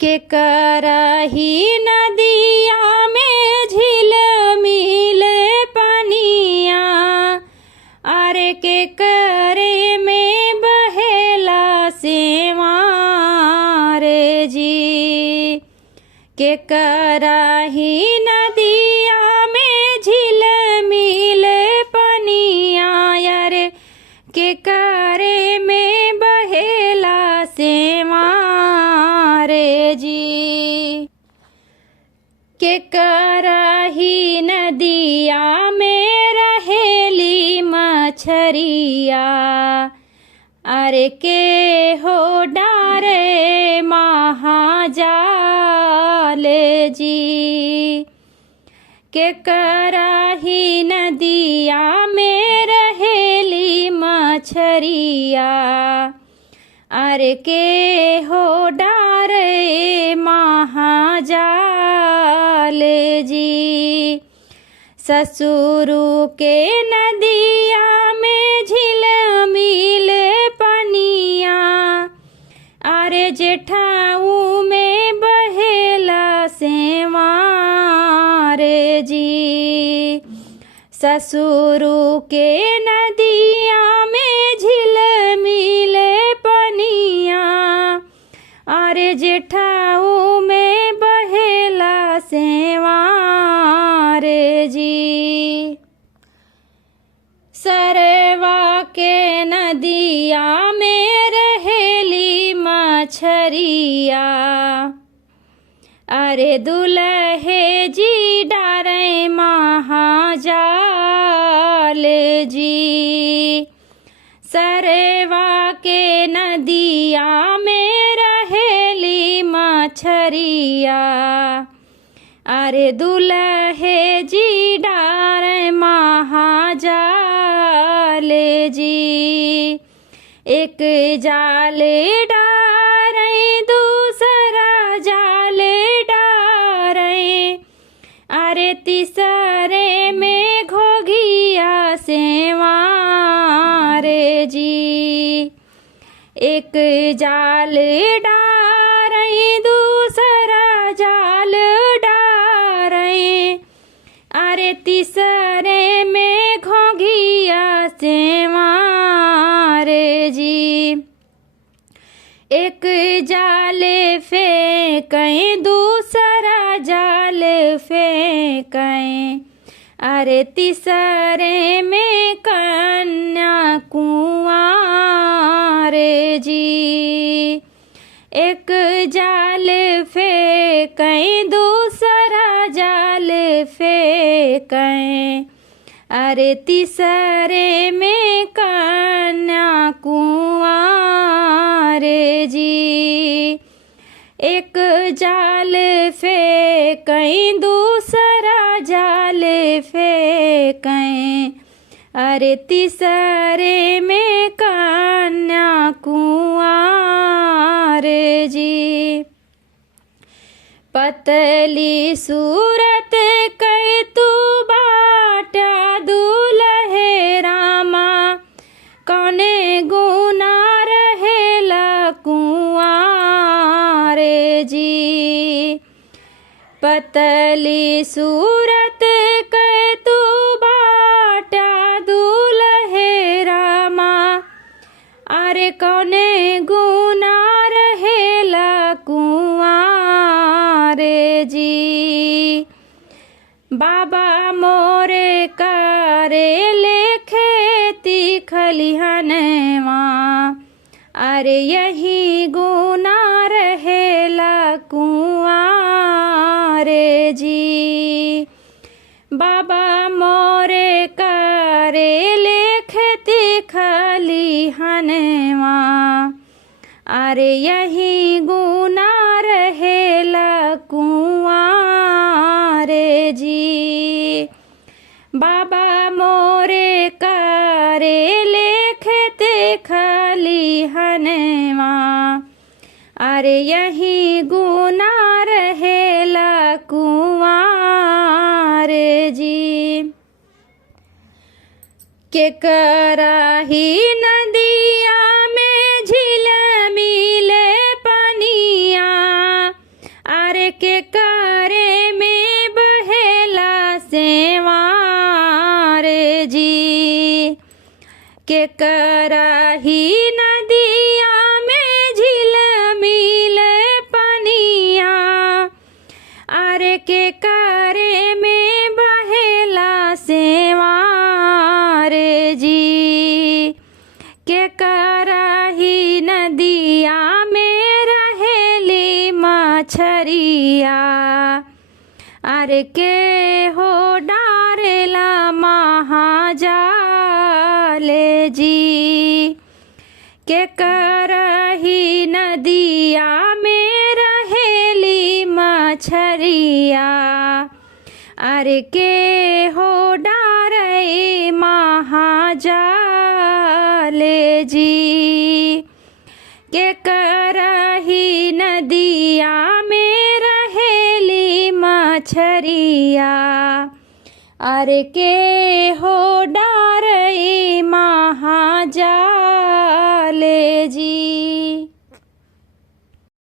के करही नदिया में झिल मिल पनिया, अरे के करे में बहेला सेवा रे जी। के करही नदिया में झिल मिल पनिया, अरे के करे में बहेला सेवा रे जी। के करही नदिया में रहेली मछरिया, अरे के हो डारे महाजाल जी। के करही नदिया में रहेली मछरिया, अरे के हो डारे महाजाल जी। ससुरु के नदिया में झिल मिल पनिया, अरे जेठाऊ में बहेला सेवा रे जी। ससुरु के नदिया में झिल मिल पनिया, अरे जेठाऊ में बहेला सेवा रे जी। सरवा के नदिया में रहेली मछरिया, अरे दुल्हे जी डारे महाजाल जी। सरवा के नदिया में रहेली मछरिया, अरे दुल्हे जी डारे महाजाल जी। एक जाल डारे दूसरा जाल डारे, अरे तीसरे में घोघिया सेवा रे जी। एक जाल डारे दूसरा जाल डारे, अरे तीसरे में घोघिया सेवा रे जी। एक जाल फेंकें दूसरा जाल फेंकें, अरे तीसरे में कन्या कुंवार जी। एक जाल फेंकें दूसरा जाल फेंकें, अरे तीसरे में कन्या कुंवार जी। एक जाल फेंकें दूसरा जाल फेंकें, अरे तीसरे में कन्या कुंवार जी। पतली सूरत कर तू बाटा दुल्हे रामा, कौने गुना रहेला कुंवार जी। पतली सूरत कर तू बाटा दुल्हे रामा, अरे कौने गुना रहेला कुंवार जी। बाबा मोरे करे ले खेती खलिहनवा, अरे यही गुना रहेला कुंवार जी। बाबा मोरे करे ले खेती खलिहनवा, अरे यही गुना रहेला कुंवार जी। बाबा मोरे करे ले खेती खलिहनवा, अरे यही गुना रहेला कुंवार जी। के कराही नदिया में झिल मिले पनिया, के करे में बहेला सेवार जी के कराही नदिया में झिलमिल पनिया अरे के करे में बहेला सेवार जी के कराही नदिया में रहेली मछरिया अरे के हो डारेला महाजाले जी के करही नदिया में रहेली मछरिया अरे के हो डारे महाजाले जी के करही नदिया में रहेली मछरिया अरे के हो डारे महाजाले जी।